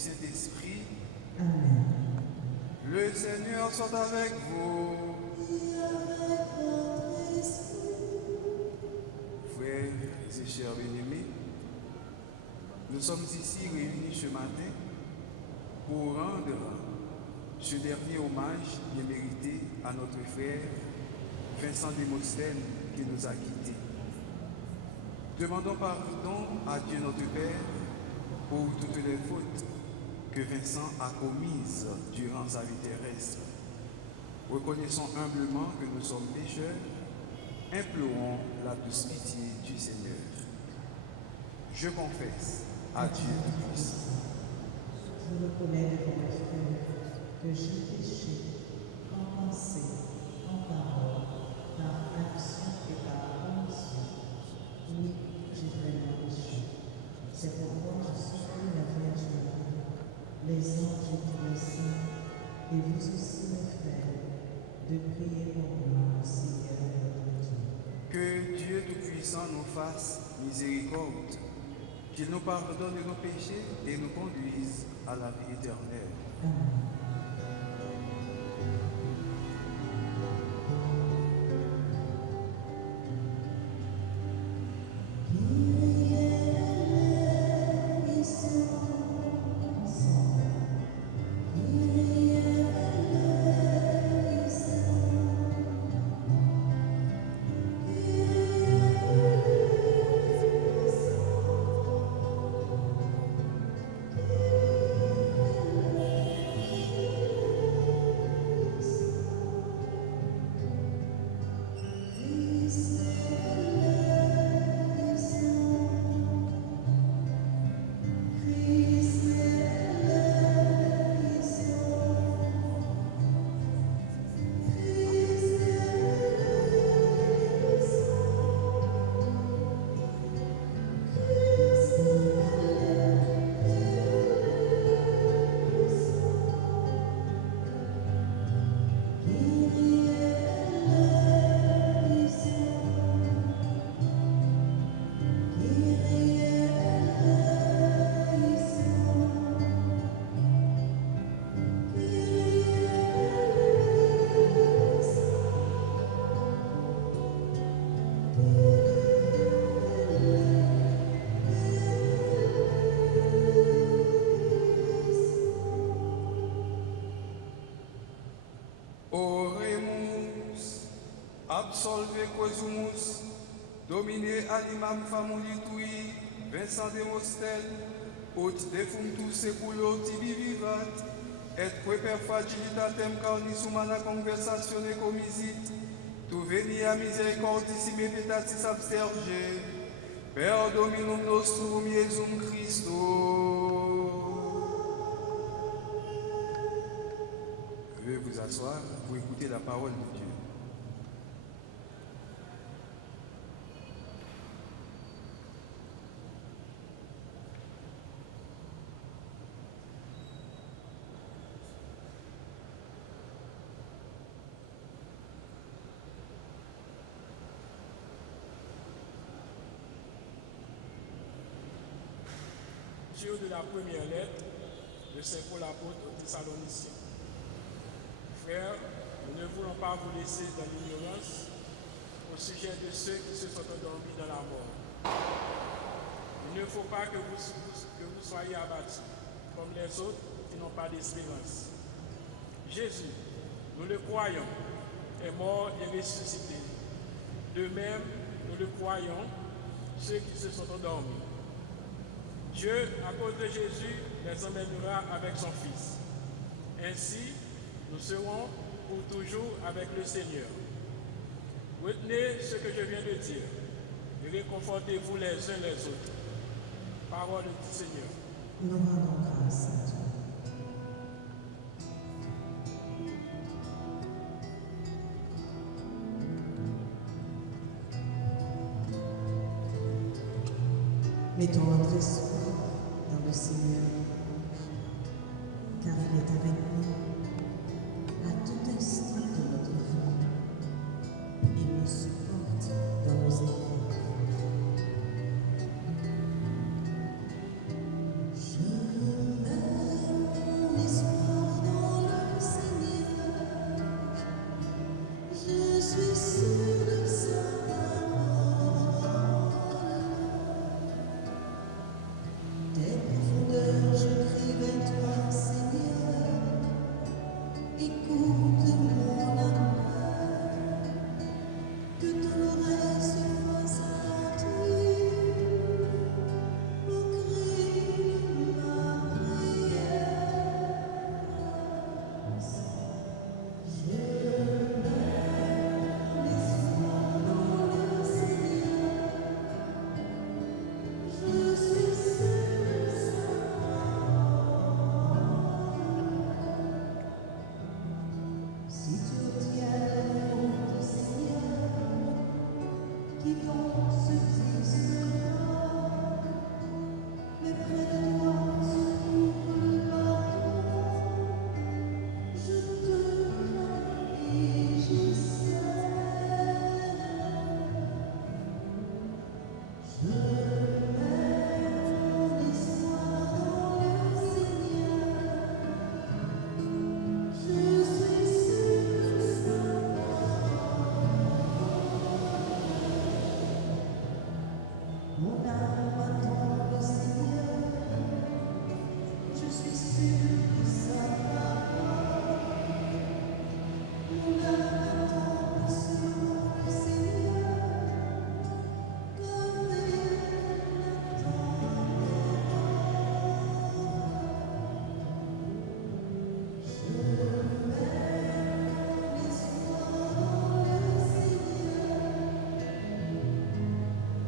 Saint-Esprit. Le Seigneur soit avec vous. Frères et chers bien-aimés, nous sommes ici réunis ce matin pour rendre ce dernier hommage bien mérité à notre frère Vincent Démosthène qui nous a quittés. Demandons pardon à Dieu notre Père pour toutes les fautes que Vincent a commises durant sa vie terrestre. Reconnaissons humblement que nous sommes pécheurs, implorons la douce pitié du Seigneur. Je confesse à Dieu Tout-Puissant. Je reconnais, mon frère, que j'ai péché en pensée, en parole, par action et par omission. Oui, j'ai vraiment péché. C'est pourquoi je supplie la Vierge Marie, les anges et tous les saints, et vous aussi, mes frères, de prier pour moi au Seigneur notre Dieu. Que Dieu Tout-Puissant nous fasse miséricorde, qu'il nous pardonne nos péchés et nous conduise à la vie éternelle. Amen. Absolve Kozumus, Domine Animam Famulitui, Vincent de Mostel, Hôte de Fumtus Seculo Tibi Vivat, et Queper Fragilitatem Carnis Humana Conversatione Comisit, Tu venia misericordissime petatis absterge, Per Dominum nostrum Iesum Christo. Veuillez vous asseoir pour écouter la parole de Dieu. De la première lettre de Saint Paul apôtre aux Thessaloniciens. Frères, nous ne voulons pas vous laisser dans l'ignorance au sujet de ceux qui se sont endormis dans la mort. Il ne faut pas que vous soyez abattus comme les autres qui n'ont pas d'espérance. Jésus, nous le croyons, est mort et ressuscité. De même, nous le croyons, ceux qui se sont endormis. Dieu, à cause de Jésus, les emmènera avec son Fils. Ainsi, nous serons pour toujours avec le Seigneur. Retenez ce que je viens de dire et réconfortez-vous les uns les autres. Parole du Seigneur. Nous rendons grâce à Dieu. Mettons notre espoir dans le Seigneur, car il est avec nous à tout instant de notre vie. Il nous supporte dans nos épreuves. Je mets mon espoir dans le Seigneur, je suis sûr de sa parole. Des profondeurs, je crie vers toi, Seigneur. Écoute mon appel, que ton oreille se fasse attentive au cri de ma prière. Je mets mon espoir dans le Seigneur, je suis sûr de sa parole. Si tu retiens les mots du Seigneur, qui vont se disent mais près de toi se trouve le pardon. Je te crains et j'y sais. Je mets mon espoir dans le Seigneur, je suis sûr de sa parole. Mon âme attend le Seigneur, je suis sûr de sa parole. Mon âme attend le Seigneur, comme elle attend Je mets mon espoir dans le Seigneur,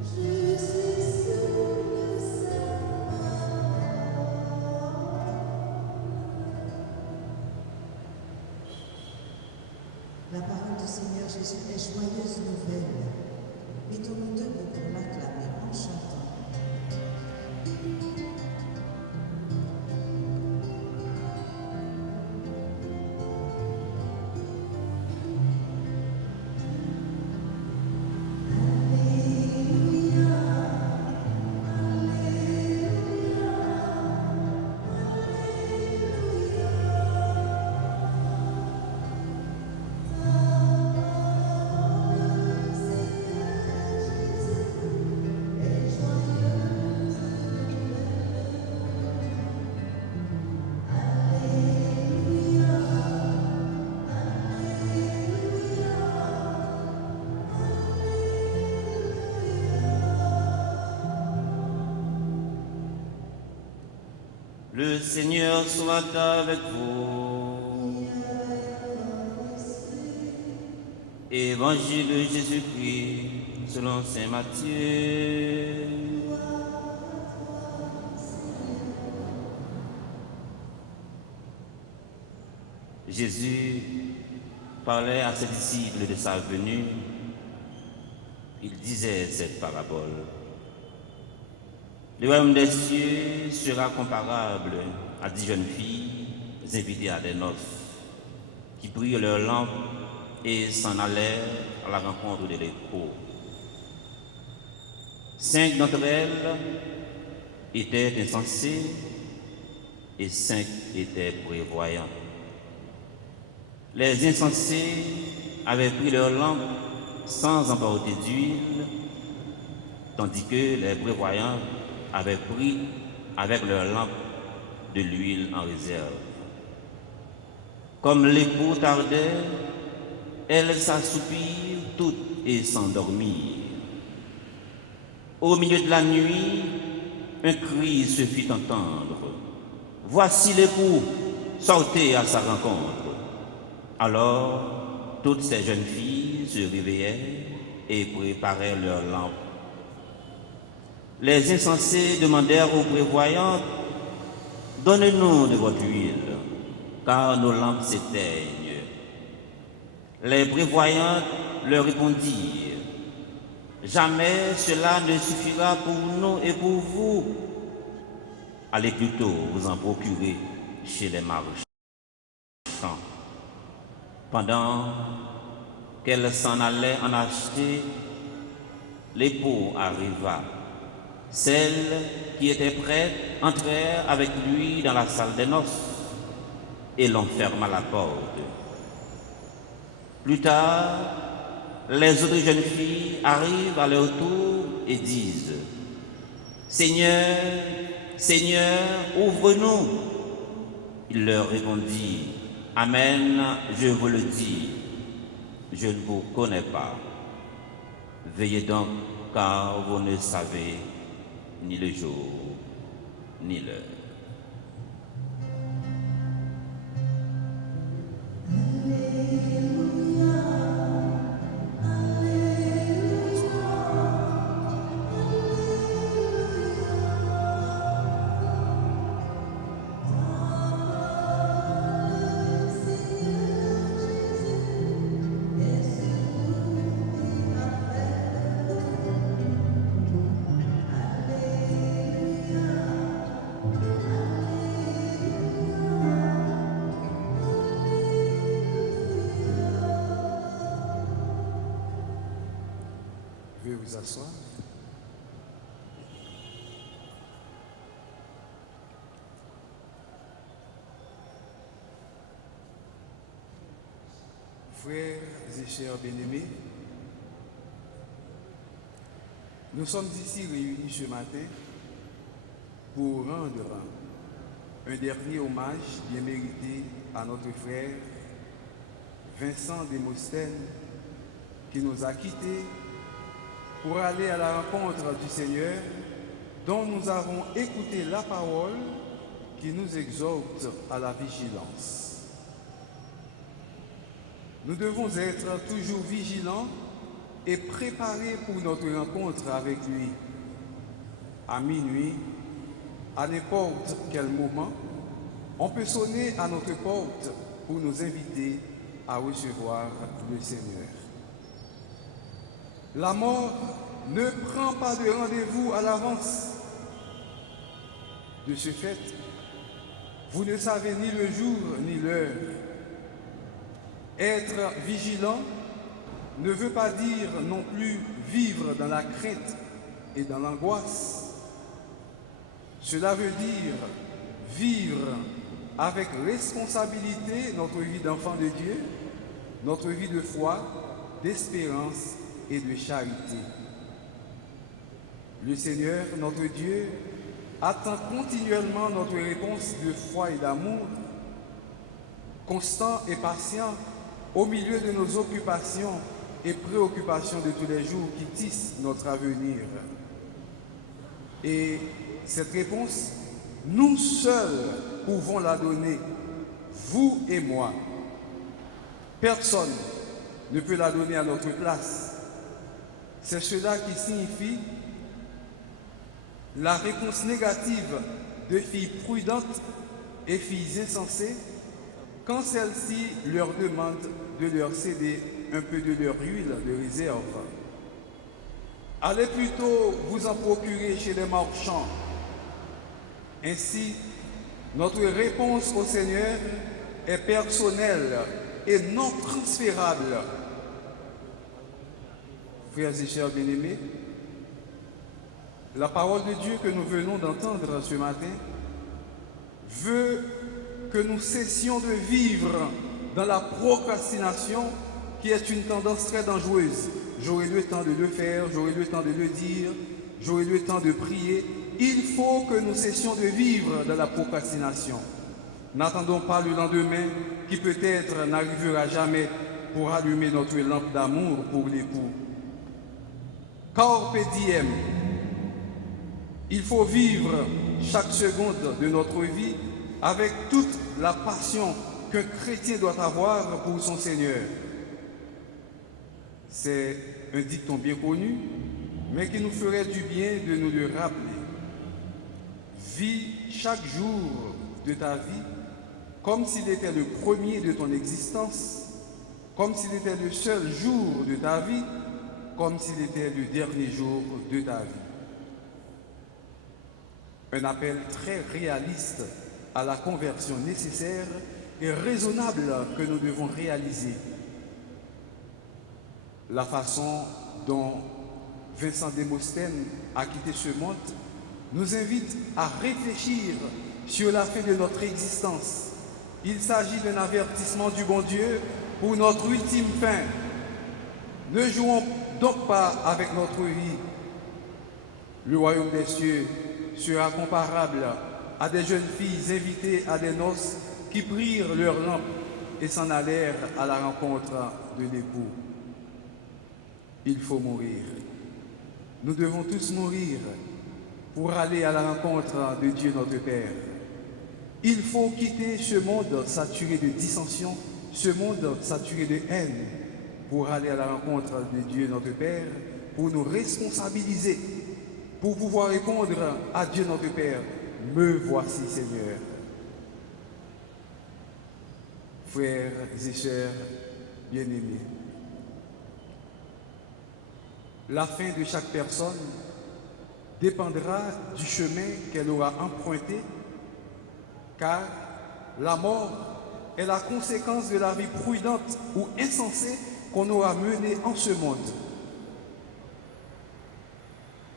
je suis sûr de sa parole. La parole du Seigneur Jésus est joyeuse nouvelle. Mettons-nous debout pour l'acclamer en chantant. Alléluia, Alléluia, Alléluia. Le Seigneur soit avec vous. Évangile de Jésus-Christ selon saint Matthieu. Jésus parlait à ses disciples de sa venue. Il disait cette parabole. Le royaume des cieux sera comparable à 10 jeunes filles invitées à des noces, qui prirent leurs lampes et s'en allèrent à la rencontre de l'époux. 5 d'entre elles étaient insensées et 5 étaient prévoyantes. Les insensés avaient pris leurs lampes sans emporter d'huile, tandis que les prévoyants avaient pris avec leurs lampes de l'huile en réserve. Comme l'époux tardait, elles s'assoupirent toutes et s'endormirent. Au milieu de la nuit, un cri se fit entendre. « Voici l'époux, sortez à sa rencontre !» Alors, toutes ces jeunes filles se réveillèrent et préparèrent leurs lampes. Les insensés demandèrent aux prévoyantes, « Donnez-nous de votre huile, car nos lampes s'éteignent. » Les prévoyantes leur répondirent, « Jamais cela ne suffira pour nous et pour vous. Allez plutôt vous en procurer chez les marchands. » Pendant qu'elle s'en allait en acheter, l'époux arriva. Celles qui étaient prêtes entrèrent avec lui dans la salle des noces et l'on ferma la porte. Plus tard, les autres jeunes filles arrivent à leur tour et disent « Seigneur, Seigneur, ouvre-nous !» Il leur répondit « Amen, je vous le dis, je ne vous connais pas. Veillez donc, car vous ne savez ni le jour, ni l'heure. » Veuillez vous asseoir. Frères et chers bien-aimés, nous sommes ici réunis ce matin pour rendre un dernier hommage bien mérité à notre frère Vincent Démosthène qui nous a quittés pour aller à la rencontre du Seigneur dont nous avons écouté la parole qui nous exhorte à la vigilance. Nous devons être toujours vigilants et préparés pour notre rencontre avec lui. À minuit, à n'importe quel moment, on peut sonner à notre porte pour nous inviter à recevoir le Seigneur. La mort ne prend pas de rendez-vous à l'avance. De ce fait, vous ne savez ni le jour ni l'heure. Être vigilant ne veut pas dire non plus vivre dans la crainte et dans l'angoisse. Cela veut dire vivre avec responsabilité notre vie d'enfant de Dieu, notre vie de foi, d'espérance et de charité. Le Seigneur, notre Dieu, attend continuellement notre réponse de foi et d'amour, constant et patient au milieu de nos occupations et préoccupations de tous les jours qui tissent notre avenir. Et cette réponse Nous seuls pouvons la donner, vous et moi. Personne ne peut la donner à notre place. C'est cela qui signifie la réponse négative de filles prudentes et filles insensées quand celles-ci leur demandent de leur céder un peu de leur huile de réserve. Allez plutôt vous en procurer chez les marchands. Ainsi, notre réponse au Seigneur est personnelle et non transférable. Frères et chers bien-aimés, la parole de Dieu que nous venons d'entendre ce matin veut que nous cessions de vivre dans la procrastination qui est une tendance très dangereuse. J'aurai le temps de le faire, j'aurai le temps de le dire, j'aurai le temps de prier. Il faut que nous cessions de vivre dans la procrastination. N'attendons pas le lendemain qui peut-être n'arrivera jamais pour allumer notre lampe d'amour pour l'époux. Carpe diem. Il faut vivre chaque seconde de notre vie avec toute la passion qu'un chrétien doit avoir pour son Seigneur. C'est un dicton bien connu, mais qui nous ferait du bien de nous le rappeler. Vis chaque jour de ta vie comme s'il était le premier de ton existence, comme s'il était le seul jour de ta vie, comme s'il était le dernier jour de ta vie. Un appel très réaliste à la conversion nécessaire et raisonnable que nous devons réaliser. La façon dont Vincent Démosthène a quitté ce monde nous invite à réfléchir sur la fin de notre existence. Il s'agit d'un avertissement du bon Dieu pour notre ultime fin. Ne jouons donc pas avec notre vie. Le royaume des cieux sera comparable à des jeunes filles invitées à des noces qui prirent leur lampe et s'en allèrent à la rencontre de l'époux. Il faut mourir. Nous devons tous mourir pour aller à la rencontre de Dieu notre Père. Il faut quitter ce monde saturé de dissension, ce monde saturé de haine, pour aller à la rencontre de Dieu notre Père, pour nous responsabiliser, pour pouvoir répondre à Dieu notre Père. Me voici, Seigneur. Frères et sœurs bien-aimés, la fin de chaque personne dépendra du chemin qu'elle aura emprunté, car la mort est la conséquence de la vie prudente ou insensée qu'on aura menée en ce monde.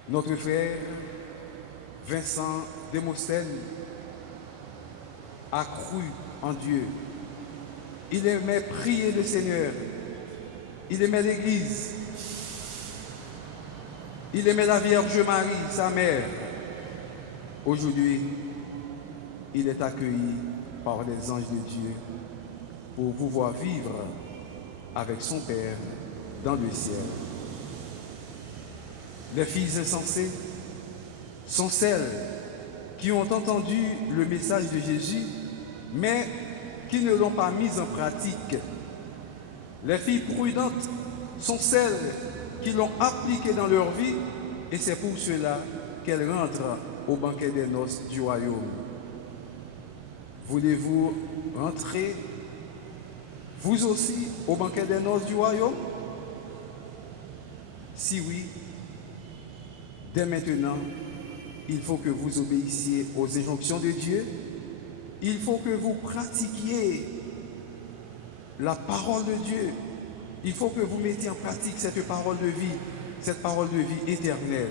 Notre frère Vincent Démosthène a cru en Dieu. Il aimait prier le Seigneur. Il aimait l'Église. Il aimait la Vierge Marie, sa mère. Aujourd'hui, il est accueilli par les anges de Dieu pour pouvoir vivre avec son Père dans le ciel. Les filles insensées sont celles qui ont entendu le message de Jésus, mais qui ne l'ont pas mis en pratique. Les filles prudentes sont celles qui l'ont appliqué dans leur vie, et c'est pour cela qu'elles rentrent au banquet des noces du royaume. Voulez-vous rentrer, vous aussi, au banquet des noces du royaume? Si oui, dès maintenant, il faut que vous obéissiez aux injonctions de Dieu. Il faut que vous pratiquiez la parole de Dieu. Il faut que vous mettiez en pratique cette parole de vie éternelle.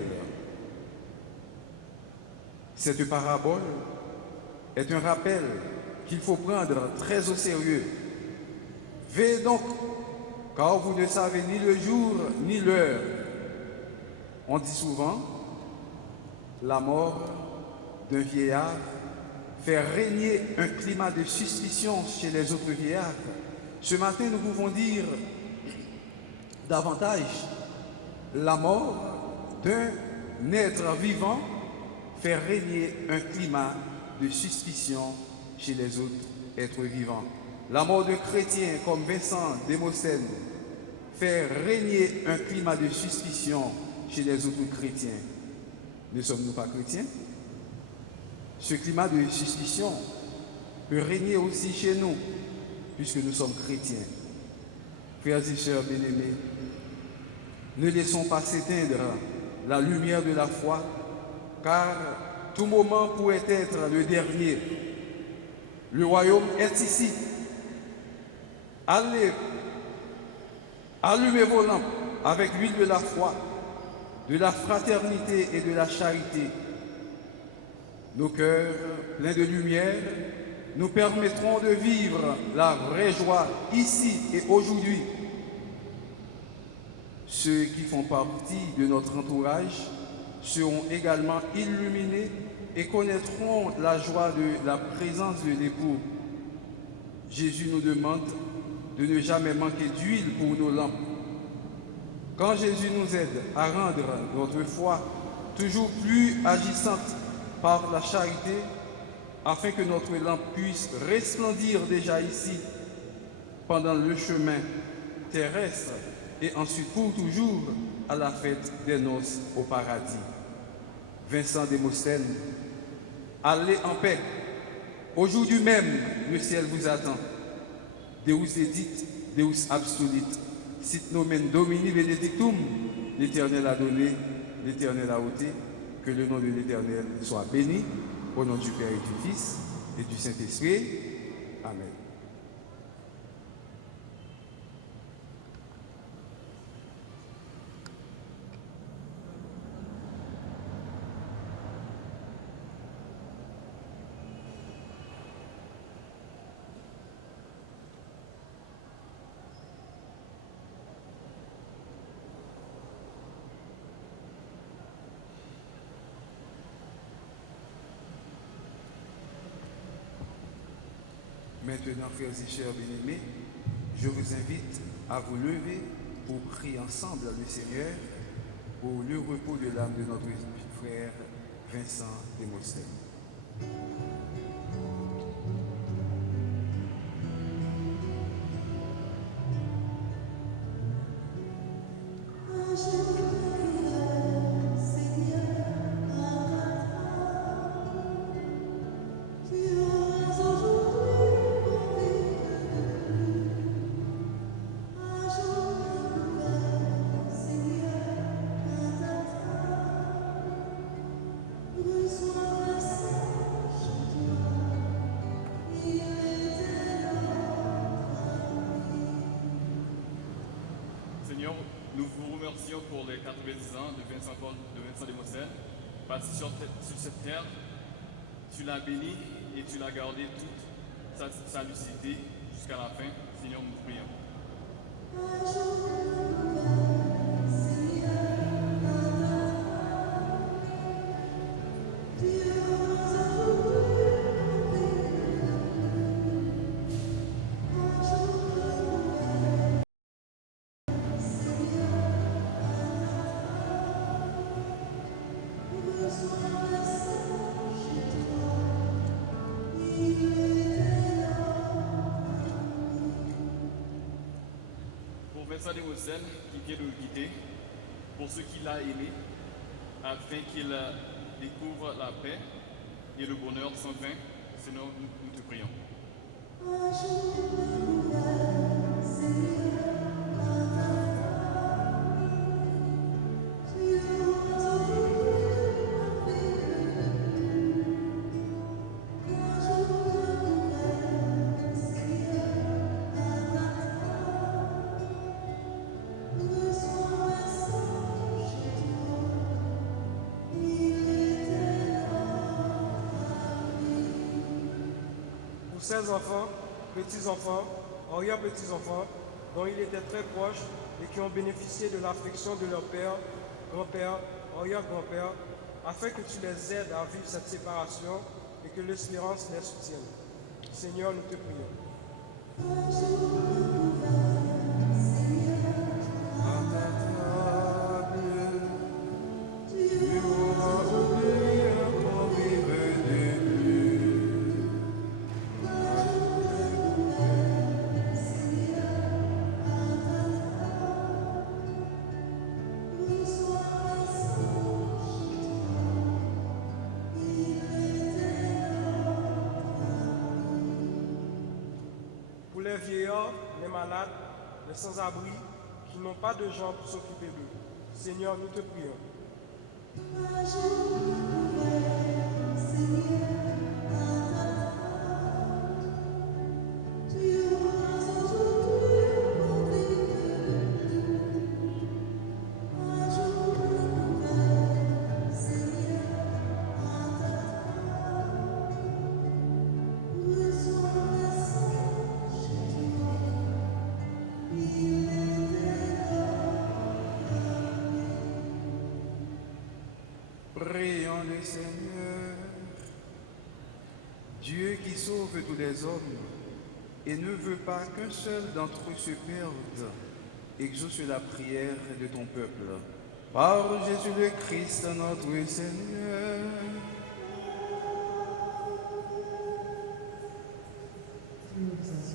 Cette parabole est un rappel qu'il faut prendre très au sérieux. Veillez donc, car vous ne savez ni le jour ni l'heure. On dit souvent, la mort d'un vieillard fait régner un climat de suspicion chez les autres vieillards. Ce matin, nous pouvons dire davantage, la mort d'un être vivant fait régner un climat de suspicion chez les autres êtres vivants. La mort de chrétiens comme Vincent Démosthène fait régner un climat de suspicion chez les autres chrétiens. Ne sommes-nous pas chrétiens? Ce climat de suspicion peut régner aussi chez nous, puisque nous sommes chrétiens. Frères et sœurs bien-aimés, ne laissons pas s'éteindre la lumière de la foi, car tout moment pourrait être le dernier. Le royaume est ici. Allez, allumez vos lampes avec l'huile de la foi, de la fraternité et de la charité. Nos cœurs pleins de lumière nous permettront de vivre la vraie joie ici et aujourd'hui. Ceux qui font partie de notre entourage seront également illuminés et connaîtront la joie de la présence de l'époux. Jésus nous demande de ne jamais manquer d'huile pour nos lampes. Quand Jésus nous aide à rendre notre foi toujours plus agissante par la charité, afin que notre lampe puisse resplendir déjà ici, pendant le chemin terrestre, et ensuite pour toujours à la fête des noces au paradis. Vincent Démosthène, allez en paix. Aujourd'hui même, le ciel vous attend. Deus edit, Deus absolit. Sit nomen Domini benedictum. L'Éternel a donné, l'Éternel a ôté. Que le nom de l'Éternel soit béni. Au nom du Père et du Fils et du Saint-Esprit. Amen. Maintenant, frères et sœurs bien-aimés, je vous invite à vous lever pour prier ensemble le Seigneur pour le repos de l'âme de notre frère Vincent Démosthène. Seigneur, nous vous remercions pour les 90 ans de Vincent Démosthène. Parce que sur cette terre, tu l'as béni et tu l'as gardé toute sa lucidité jusqu'à la fin. Seigneur, nous prions. Vincent Démosthène qui vient de nous quitter, pour ceux qui l'ont aimé, afin qu'il découvre la paix et le bonheur sans fin. Seigneur, nous te prions. Ses enfants, petits-enfants, arrière-petits-enfants, dont il était très proche et qui ont bénéficié de l'affection de leur père, grand-père, arrière-grand-père, afin que tu les aides à vivre cette séparation et que l'espérance les soutienne. Seigneur, nous te prions. Tu auras oublié ton vivre de Dieu. les vieillards, les malades, les sans-abri, qui n'ont pas de gens pour s'occuper d'eux. Seigneur, nous te prions. Prions le Seigneur. Dieu qui sauve tous les hommes et ne veut pas qu'un seul d'entre eux se perde, exauce la prière de ton peuple. Par Jésus le Christ, notre Seigneur. Nous nous assurons.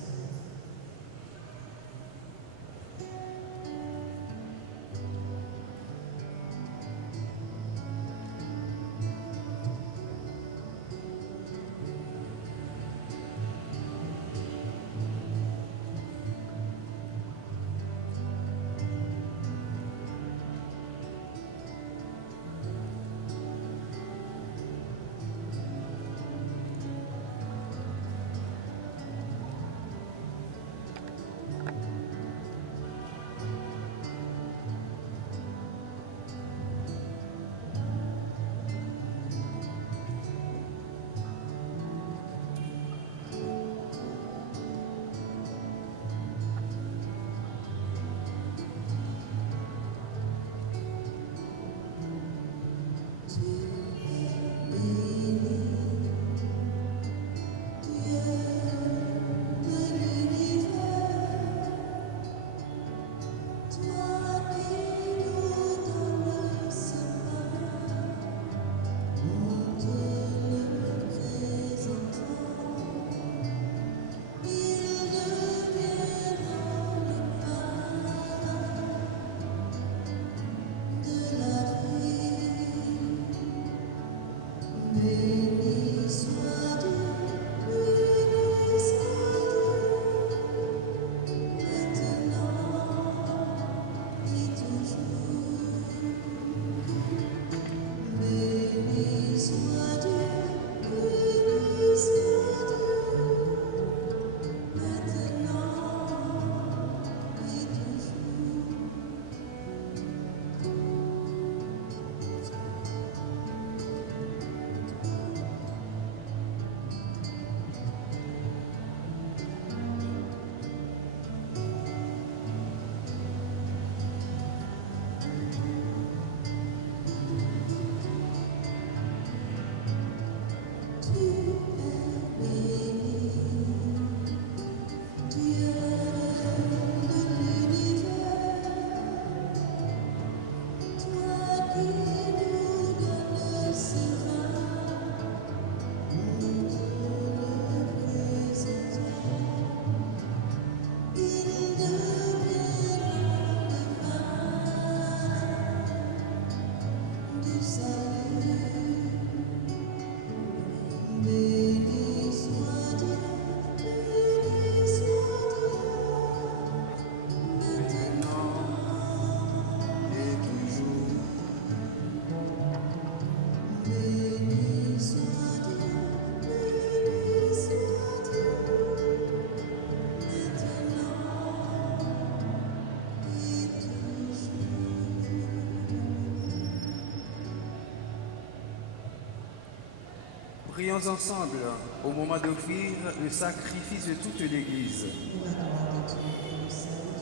Prions ensemble au moment d'offrir le sacrifice de toute l'Église. Pour la gloire de Dieu et le salut du monde.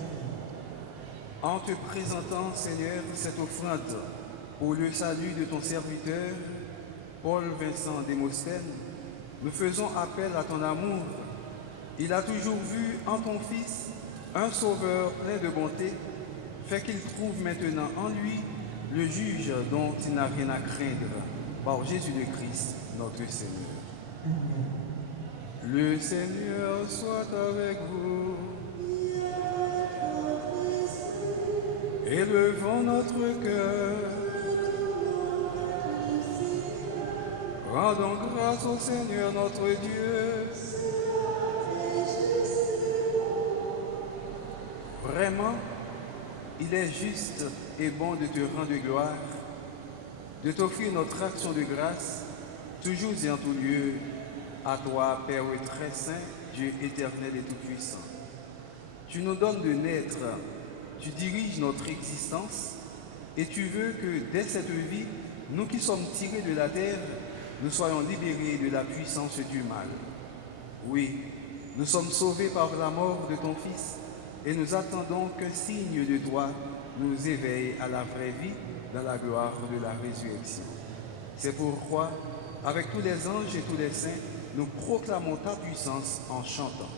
En te présentant, Seigneur, cette offrande pour le salut de ton serviteur, Paul Vincent Démosthène, nous faisons appel à ton amour. Il a toujours vu en ton Fils un sauveur plein de bonté, fait qu'il trouve maintenant en lui le juge dont il n'a rien à craindre, par Jésus le Christ, notre Seigneur. Amen. Le Seigneur soit avec vous. Élevons notre cœur. Rendons grâce au Seigneur notre Dieu. Vraiment, il est juste et bon de te rendre gloire, de t'offrir notre action de grâce, toujours et en tout lieu, à toi, Père très saint, Dieu éternel et tout-puissant. Tu nous donnes de naître, tu diriges notre existence, et tu veux que dès cette vie, nous qui sommes tirés de la terre, nous soyons libérés de la puissance du mal. Oui, nous sommes sauvés par la mort de ton Fils, et nous attendons qu'un signe de toi nous éveille à la vraie vie dans la gloire de la résurrection. C'est pourquoi, avec tous les anges et tous les saints, nous proclamons ta puissance en chantant.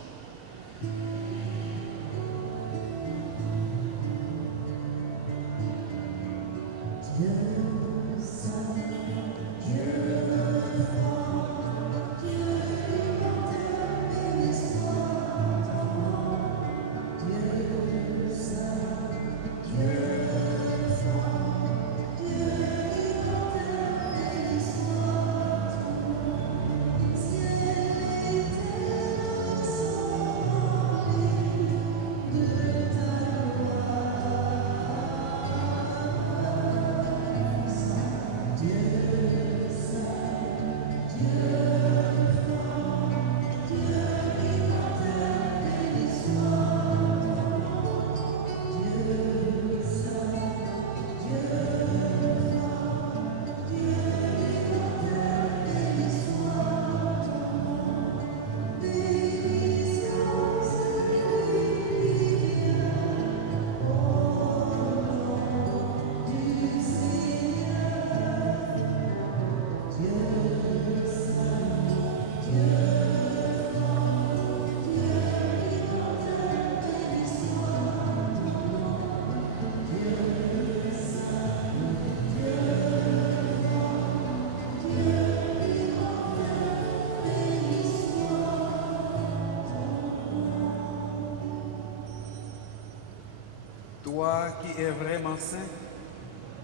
Toi qui es vraiment saint,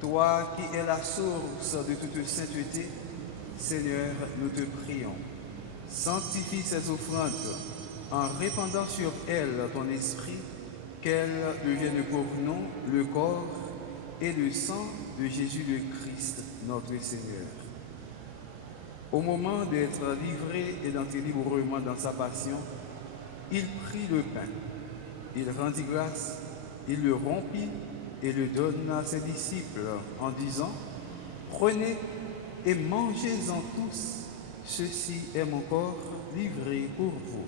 toi qui es la source de toute sainteté, Seigneur, nous te prions. Sanctifie ces offrandes en répandant sur elles ton esprit, qu'elles deviennent pour nous le corps et le sang de Jésus le Christ, notre Seigneur. Au moment d'être livré et d'entrer librement dans sa passion, il prit le pain, il rendit grâce, il le rompit et le donna à ses disciples en disant : « Prenez et mangez-en tous, ceci est mon corps livré pour vous. »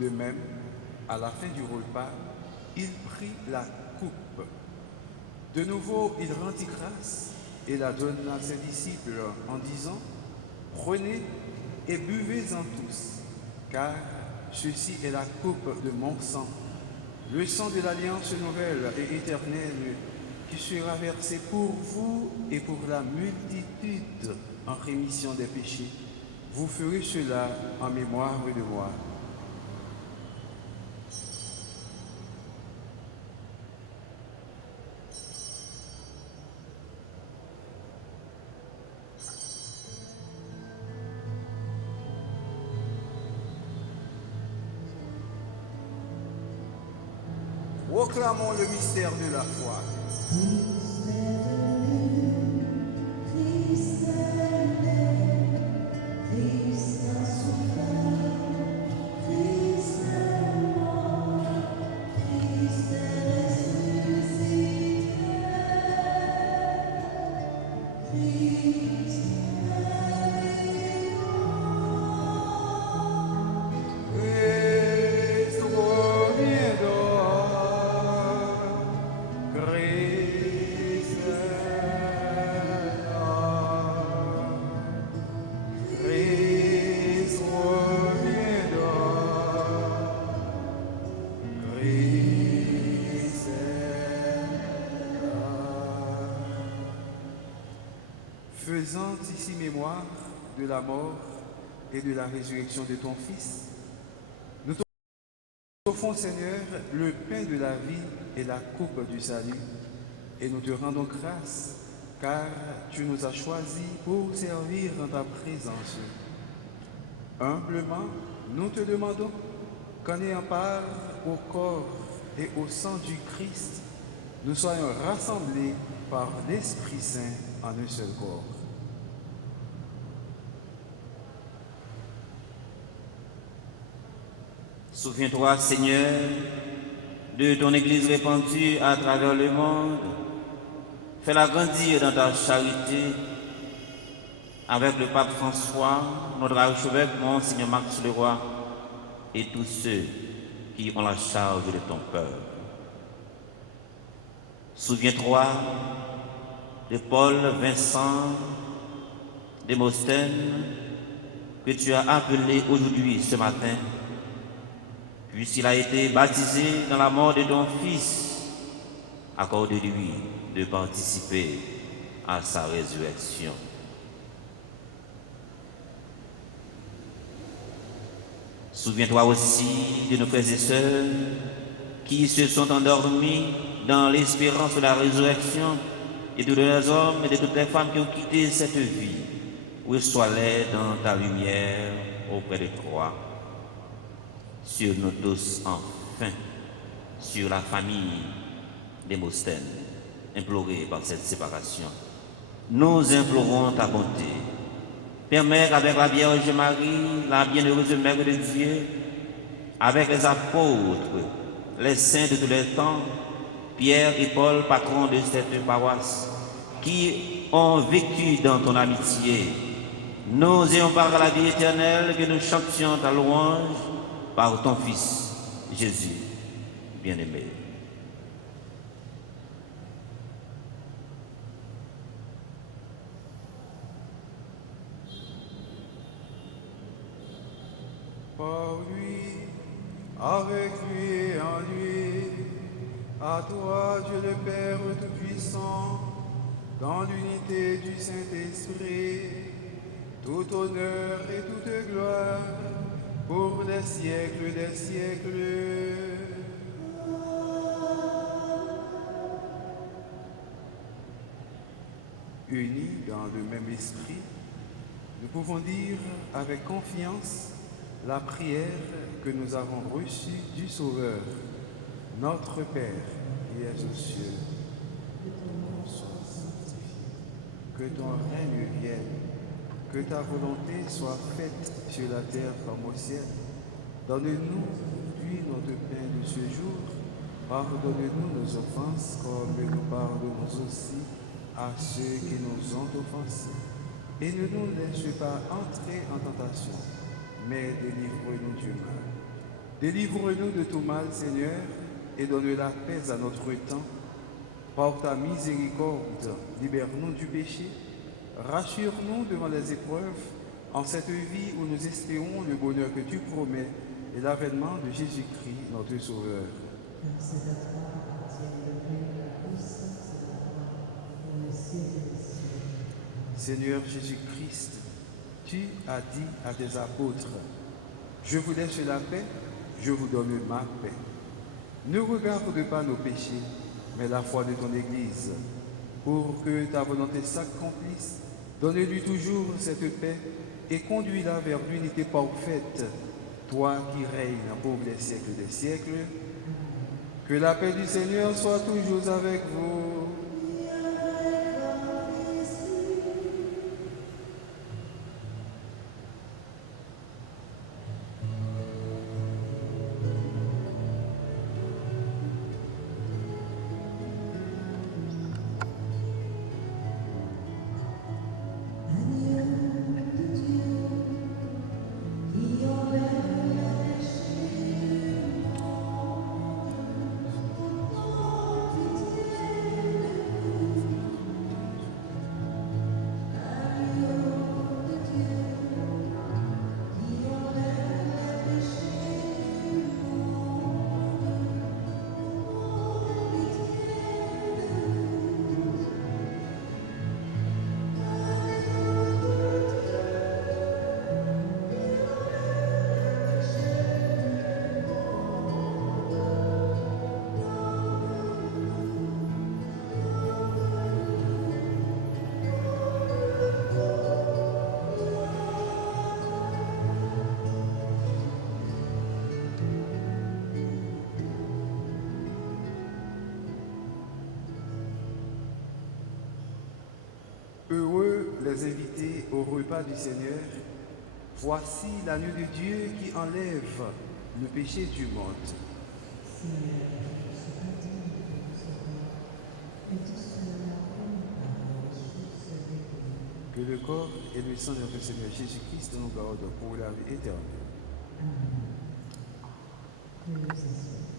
De même, à la fin du repas, il prit la coupe. De nouveau, il rendit grâce et la donna à ses disciples en disant : « Prenez et buvez-en tous, car ceci est la coupe de mon sang, le sang de l'alliance nouvelle et éternelle qui sera versé pour vous et pour la multitude en rémission des péchés. Vous ferez cela en mémoire de moi. » Proclamons le mystère de la foi. Faisant ici mémoire de la mort, et de la résurrection de ton Fils, nous t'offrons, Seigneur, le pain de la vie et la coupe du salut, et nous te rendons grâce, car tu nous as choisis pour servir en ta présence. Humblement, nous te demandons qu'en ayant part au corps et au sang du Christ, nous soyons rassemblés par l'Esprit Saint en un seul corps. Souviens-toi, Seigneur, de ton Église répandue à travers le monde. Fais-la grandir dans ta charité avec le pape François, notre archevêque, Monseigneur Max Leroy, et tous ceux qui ont la charge de ton peuple. Souviens-toi de Paul Vincent Démosthène que tu as appelé aujourd'hui, ce matin, puisqu'il a été baptisé dans la mort de ton Fils. Accorde-lui de participer à sa résurrection. Souviens-toi aussi de nos frères et sœurs qui se sont endormis dans l'espérance de la résurrection et de tous les hommes et de toutes les femmes qui ont quitté cette vie. Reçois-les dans ta lumière auprès de toi. Sur nous tous, enfin, sur la famille Démosthène, implorée par cette séparation. Nous implorons ta bonté. Permets qu'avec la Vierge Marie, la bienheureuse Mère de Dieu, avec les apôtres, les saints de tous les temps, Pierre et Paul, patrons de cette paroisse, qui ont vécu dans ton amitié, nous ayons par la vie éternelle que nous chantions ta louange par ton Fils, Jésus, bien-aimé. Par lui, avec lui et en lui, à toi, Dieu le Père Tout-Puissant, dans l'unité du Saint-Esprit, tout honneur et toute gloire, pour les siècles des siècles. Unis dans le même esprit, nous pouvons dire avec confiance la prière que nous avons reçue du Sauveur. Notre Père qui es aux cieux, que ton nom soit sanctifié, que ton règne vienne, que ta volonté soit faite sur la terre comme au ciel. Donne-nous aujourd'hui notre pain de ce jour. Pardonne-nous nos offenses comme nous pardonnons aussi à ceux qui nous ont offensés. Et ne nous laisse pas entrer en tentation, mais délivre-nous du mal. Délivre-nous de tout mal, Seigneur, et donne la paix à notre temps. Par ta miséricorde, libère-nous du péché. Rassure-nous devant les épreuves, en cette vie où nous espérons le bonheur que tu promets et l'avènement de Jésus-Christ, notre Sauveur. Car c'est à toi qu'appartiennent le règne, la puissance et la gloire pour les siècles des siècles. Seigneur Jésus-Christ, tu as dit à tes apôtres, « Je vous laisse la paix, je vous donne ma paix. » Ne regarde pas nos péchés, mais la foi de ton Église. Pour que ta volonté s'accomplisse, donne-lui toujours cette paix et conduis-la vers l'unité parfaite, toi qui règnes pour les siècles des siècles. Que la paix du Seigneur soit toujours avec vous. les invités au repas du Seigneur. Voici l'agneau de Dieu qui enlève le péché du monde. Seigneur, je suis pas digne de recevoir, mais dis seulement une parole, je serai guéri. Que le corps et le sang de notre Seigneur Jésus-Christ nous gardent pour la vie éternelle. Amen. Que nous assoyons.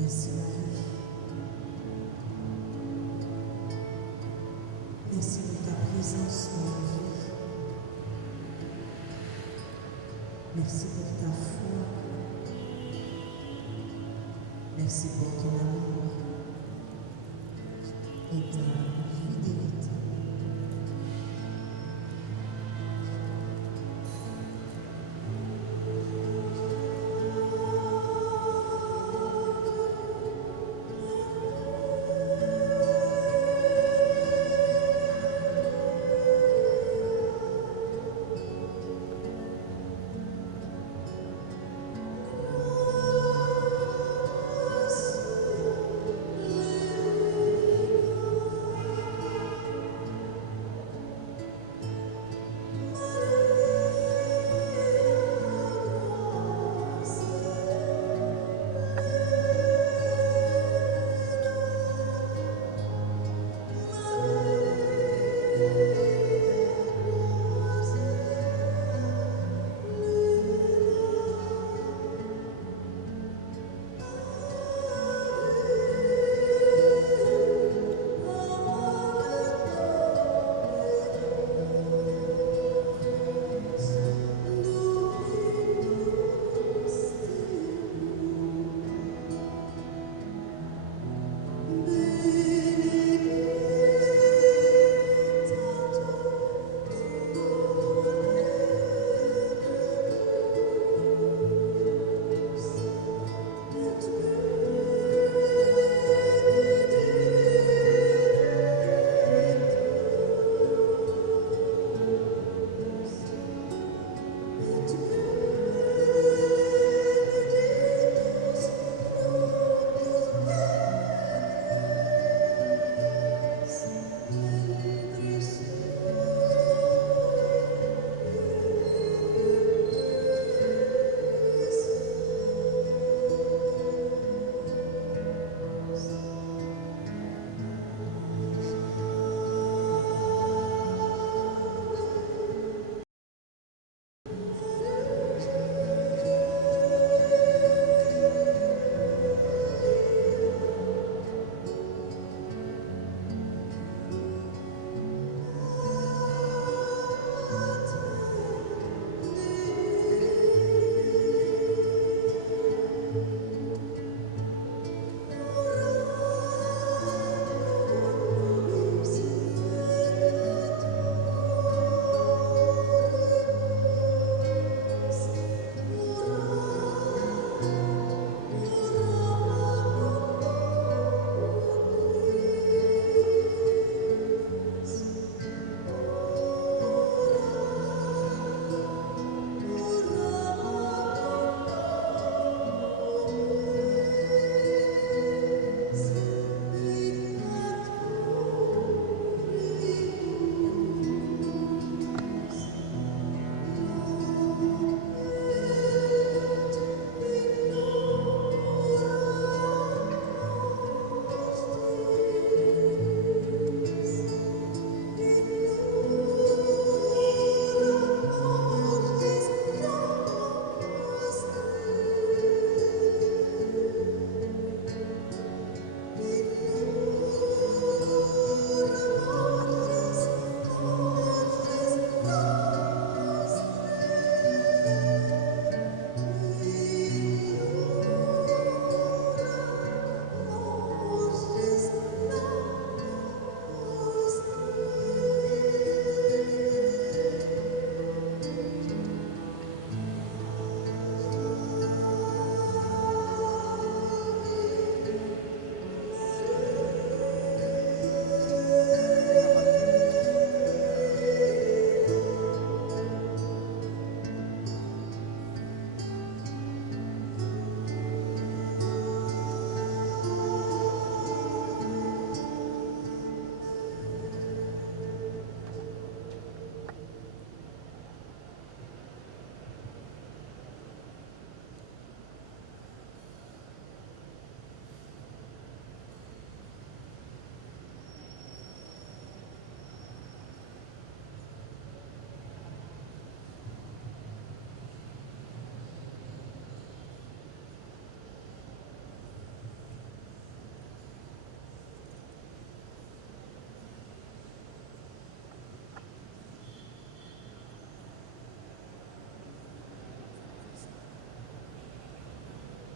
Merci Marie. Merci de ta présence dans ma vie. Merci pour ta foi. Merci pour ton amour et ta fidélité.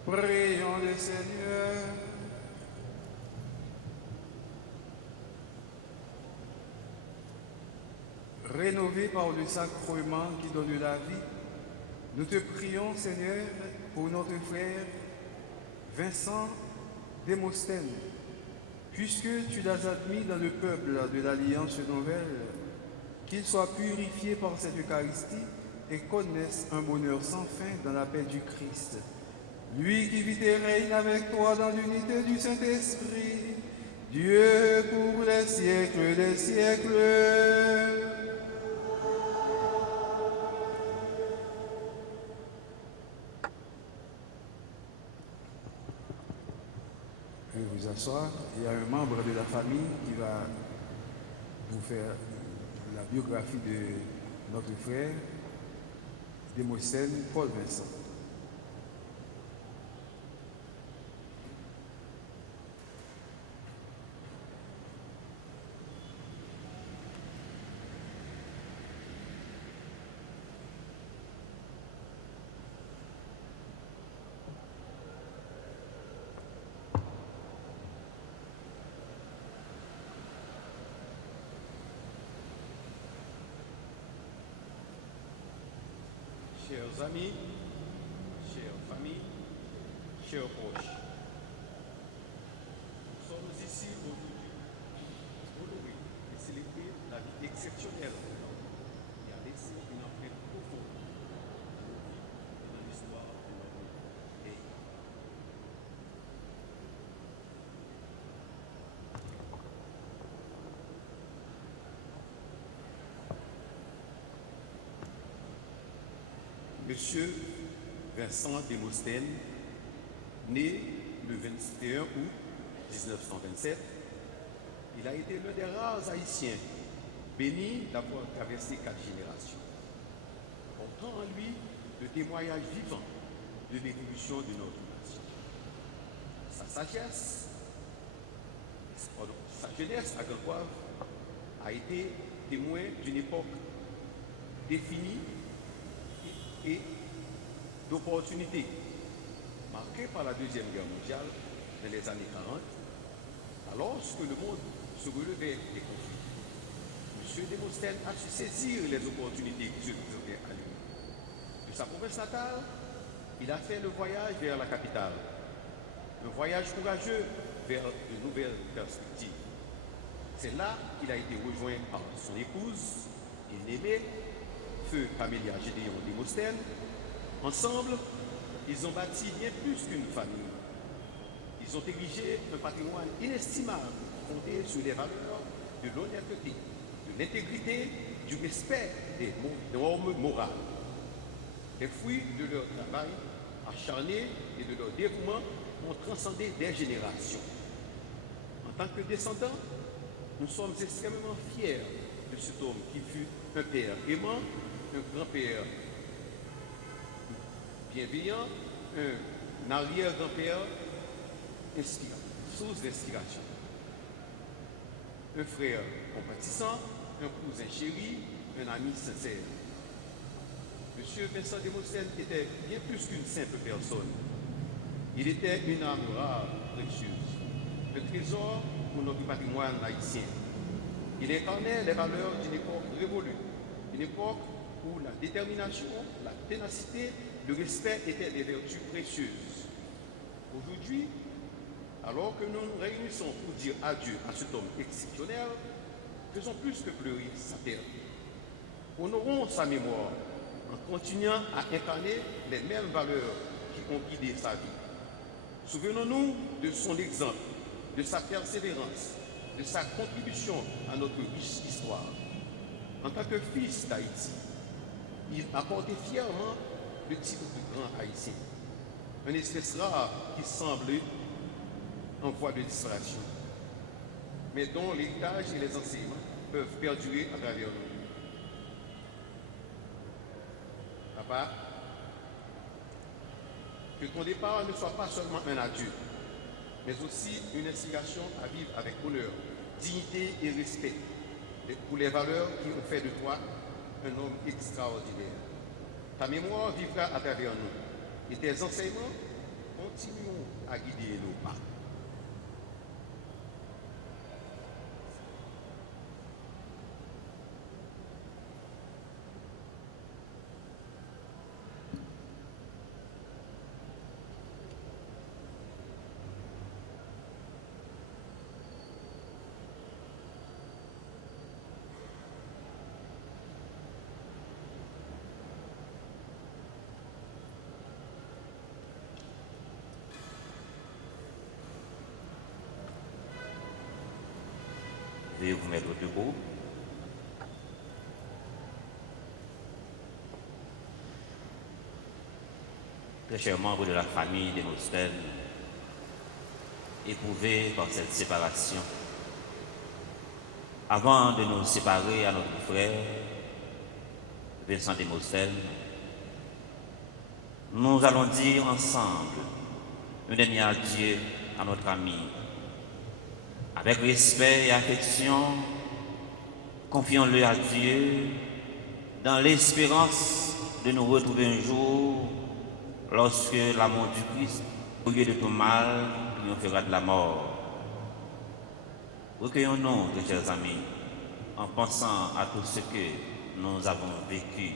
Prions le Seigneur. Rénové par le sacrement qui donne la vie, nous te prions, Seigneur, pour notre frère Vincent Démosthène, puisque tu l'as admis dans le peuple de l'Alliance nouvelle, qu'il soit purifié par cette Eucharistie et connaisse un bonheur sans fin dans la paix du Christ. Lui qui vit et règne avec toi dans l'unité du Saint-Esprit, Dieu pour les siècles des siècles. Veuillez vous asseoir. Il y a un membre de la famille qui va vous faire la biographie de notre frère Démosthène Paul Vincent. Chers amis, chères familles, chers proches, nous sommes ici aujourd'hui pour honorer et célébrer la vie exceptionnelle de l'homme qui a laissé une empreinte profonde dans nos vies et dans l'histoire de notre pays. Monsieur Vincent Démosthène, né le 21 août 1927, il a été l'un des rares Haïtiens bénis d'avoir traversé 4 générations, portant en lui le témoignage vivant de l'évolution de notre nation. Sa sagesse, sa jeunesse à Grand-Poivre a été témoin d'une époque définie et d'opportunités marquées par la Deuxième Guerre mondiale dans les années 40, alors que le monde se relevait des conflits. M. Démosthène a su saisir les opportunités qui se présentaient à lui. De sa province natale, il a fait le voyage vers la capitale, un voyage courageux vers de nouvelles perspectives. C'est là qu'il a été rejoint par son épouse, bien-aimée, Feu Camélia Gédéon Démosthène. Ensemble, ils ont bâti bien plus qu'une famille. Ils ont érigé un patrimoine inestimable fondé sur les valeurs de l'honnêteté, de l'intégrité, du respect des normes morales. Les fruits de leur travail acharné et de leur dévouement ont transcendé des générations. En tant que descendants, nous sommes extrêmement fiers de cet homme qui fut un père aimant, un grand-père bienveillant, un arrière-grand-père inspirant, source d'inspiration. Un frère compatissant, un cousin chéri, un ami sincère. Monsieur Vincent Démosthène était bien plus qu'une simple personne. Il était une âme rare, précieuse, un trésor pour notre patrimoine haïtien. Il incarnait les valeurs d'une époque révolue, une époque où la détermination, la ténacité, le respect étaient des vertus précieuses. Aujourd'hui, alors que nous nous réunissons pour dire adieu à cet homme exceptionnel, faisons plus que pleurer sa perte. Honorons sa mémoire en continuant à incarner les mêmes valeurs qui ont guidé sa vie. Souvenons-nous de son exemple, de sa persévérance, de sa contribution à notre riche histoire. En tant que fils d'Haïti, il a porté fièrement le titre de grand haïtien, une espèce rare qui semblait en voie de disparition, mais dont l'héritage et les enseignements peuvent perdurer à travers nous. Papa, que ton départ ne soit pas seulement un adieu, mais aussi une inspiration à vivre avec honneur, dignité et respect pour les valeurs qui ont fait de toi un homme extraordinaire. Ta mémoire vivra à travers nous et tes enseignements continuons à guider nos pas. Veuillez vous mettre debout. Très chers membres de la famille Demosthène, éprouvés par cette séparation, avant de nous séparer à notre frère Vincent Demosthène, nous allons dire ensemble un dernier adieu à notre ami. Avec respect et affection, confions-le à Dieu dans l'espérance de nous retrouver un jour lorsque l'amour du Christ, au lieu de tout mal, nous fera de la mort. Recueillons-nous, très chers amis, en pensant à tout ce que nous avons vécu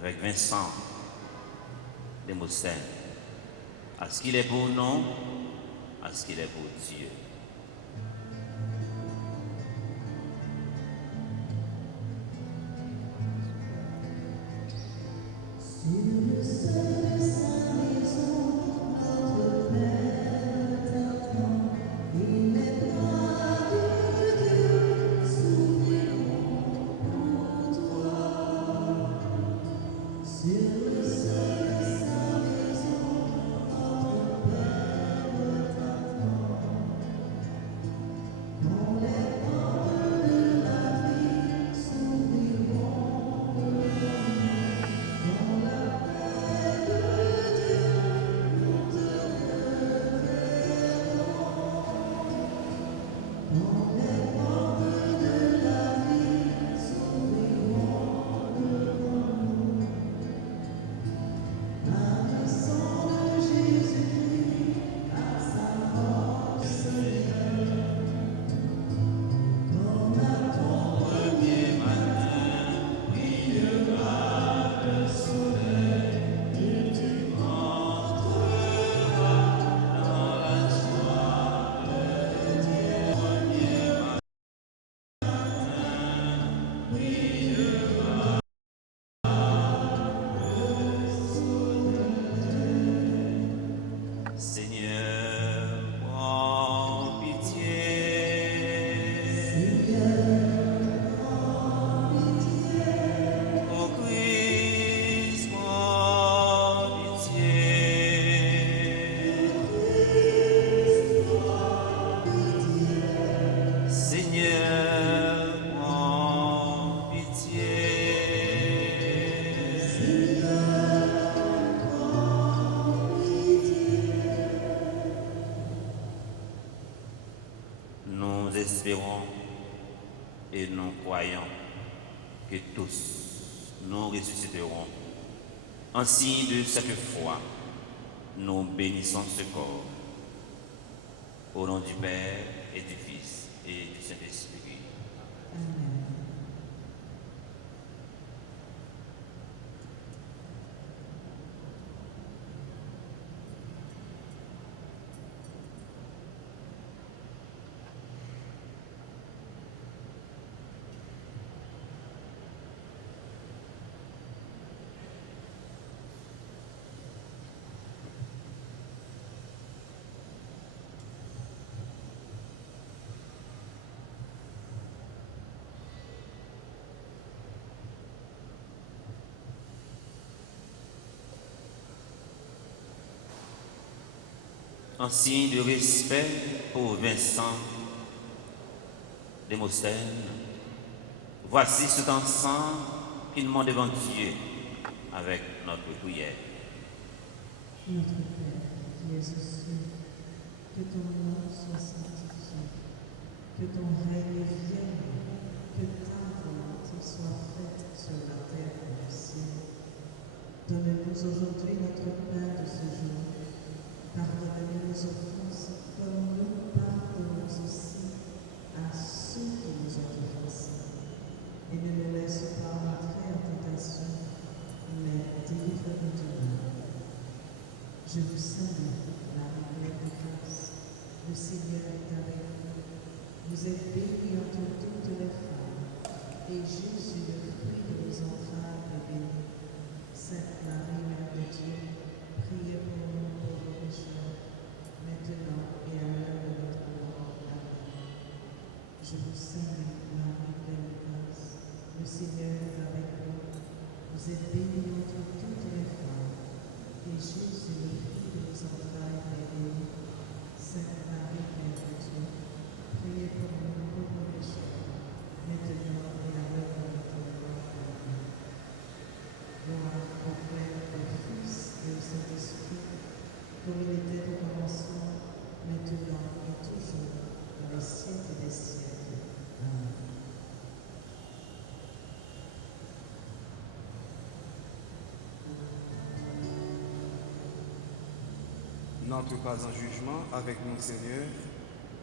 avec Vincent Demosthène, à ce qu'il est pour nous, à ce qu'il est pour Dieu. Espérons et nous croyons que tous nous ressusciterons. En signe de cette foi, nous bénissons ce corps. Au nom du Père et du Fils et du Saint-Esprit. Amen. En signe de respect pour Vincent Demosthène, voici cet encens qu'il monte devant Dieu avec notre prière. Notre Père, qui es aux cieux, que ton nom soit sanctifié, que ton règne vienne, que ta volonté soit faite sur la terre comme au ciel. Donne-nous aujourd'hui notre pain de ce jour. nos offenses, comme nous pardonnons aussi à ceux qui nous ont offensés. Et ne nous laisse pas entrer en tentation, mais délivre-nous du mal. Je vous salue, Marie pleine de grâce, le Seigneur est avec vous. Vous êtes bénie entre toutes les femmes, et Jésus, le fruit de vos entrailles, est béni. Sainte Marie, Mère de Dieu, priez pour nous pauvres pécheurs, maintenant et à l'heure de notre mort. Amen. Je vous salue, Marie pleine de grâce, le Seigneur est avec vous. Vous êtes bénie entre toutes les femmes, et Jésus, le fruit de vos entrailles, est béni. Sainte Marie, Mère de Dieu, priez pour nous pauvres pécheurs, maintenant et à l'heure de notre mort. Amen. Gloire au Père, au Fils et au Saint-Esprit, comme il était au commencement, maintenant et toujours, dans les siècles des siècles. Amen. N'entre pas en jugement avec nous, Seigneur.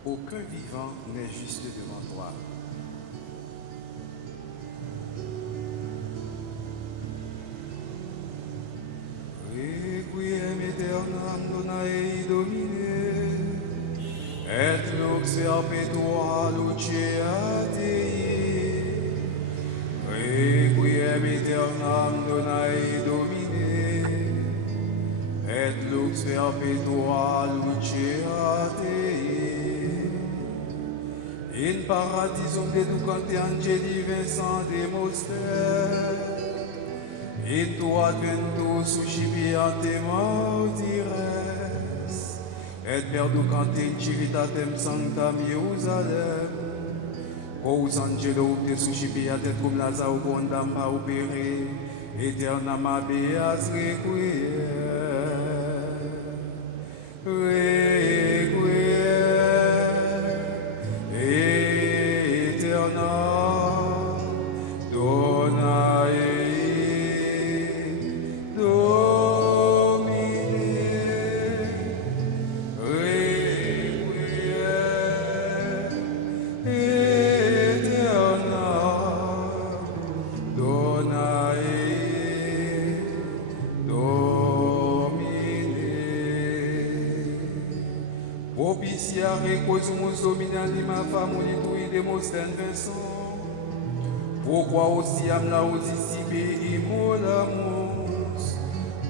Aucun vivant n'est juste devant toi. Requiem aeternam dona ei Domine, et lux perpetua lucea Dei. Requiem aeternam dona ei Domine, et lux perpetua lucea Dei. In paradisum deducante angeli Vincent de Mostel, in tu adventus suscipiante maudires, et perducante in civitatem sanctam Ierusalem, quos angelo te suscipiat et cum Lazaro quondam paupere, aeternam habeas requiem. Propitiare quosumus Domini anima famulitui de Mosten Vincent, pourquoi aussi am laudicipe immolamus,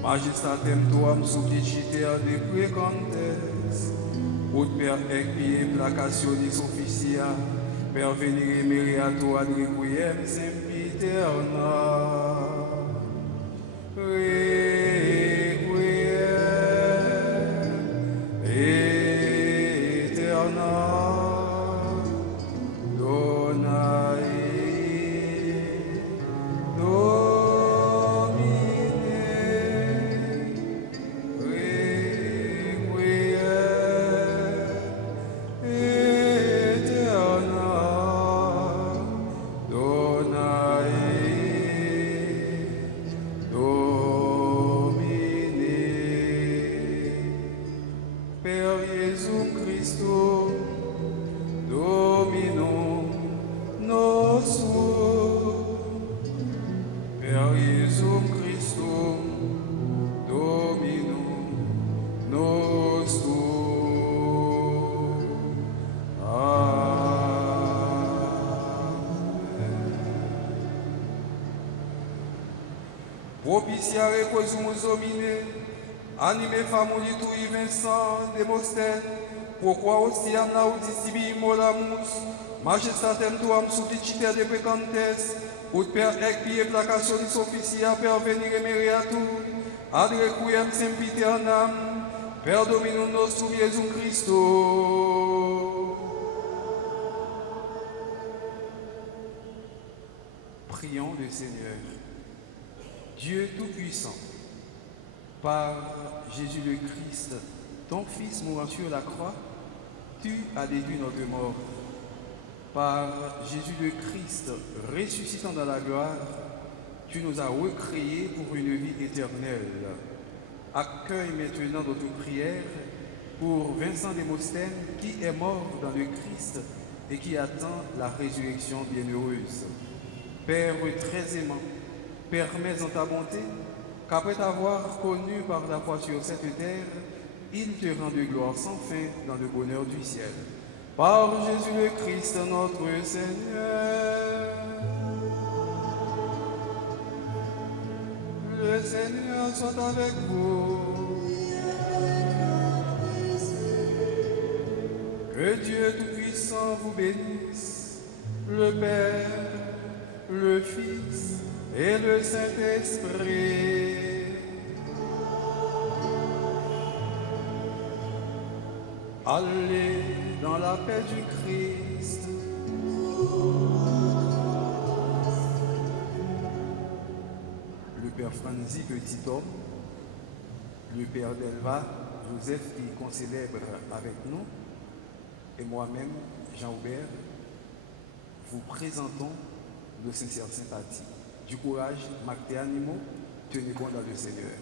majestatem tuam subdiciter de precantes, ut per ecpie placationis officia, per venire meriato ad requiem sempiterna. Propitiare quosumus Domine, anime famulitui Vincent de Mosten, pourquoi aussi am laudicibi immolamus, majestatem tuam subdiciter de precantes, ut per ecpie placationis officia per venire meriatur, ad requiem sempiternam, per Dominum nostrum Iesum Christo. Prions le Seigneur. Dieu Tout-Puissant, par Jésus le Christ, ton Fils mourant sur la croix, tu as déduit notre mort. Par Jésus le Christ, ressuscitant dans la gloire, tu nous as recréés pour une vie éternelle. Accueille maintenant notre prière pour Vincent Démosthène qui est mort dans le Christ et qui attend la résurrection bienheureuse. Père très aimant, permets en ta bonté qu'après t'avoir connu par la foi sur cette terre, il te rend de gloire sans fin dans le bonheur du ciel. Par Jésus le Christ notre Seigneur. Le Seigneur soit avec vous. Que Dieu Tout-Puissant vous bénisse, le Père, le Fils et le Saint-Esprit. Allez dans la paix du Christ. Le Père Franzi, petit homme, le Père Delva, Joseph qui concélèbre avec nous, et moi-même, Jean-Aubert, vous présentons nos sincères sympathies. Du courage, marquez animaux, tenez bon dans le Seigneur.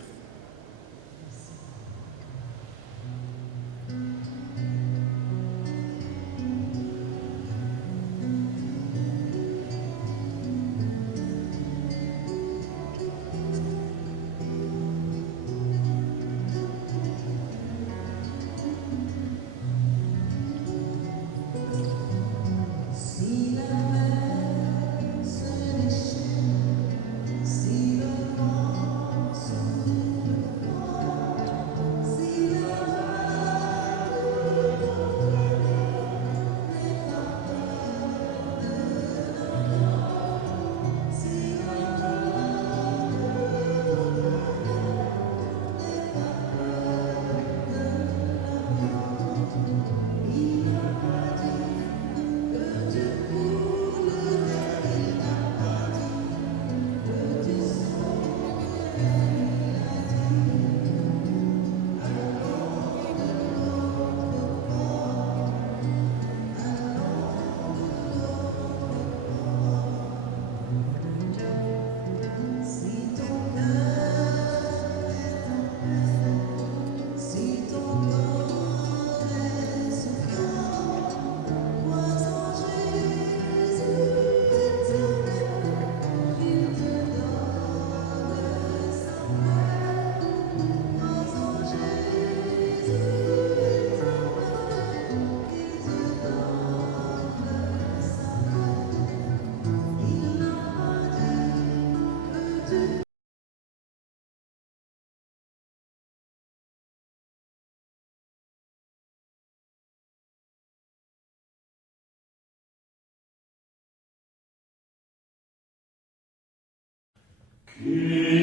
Kyrie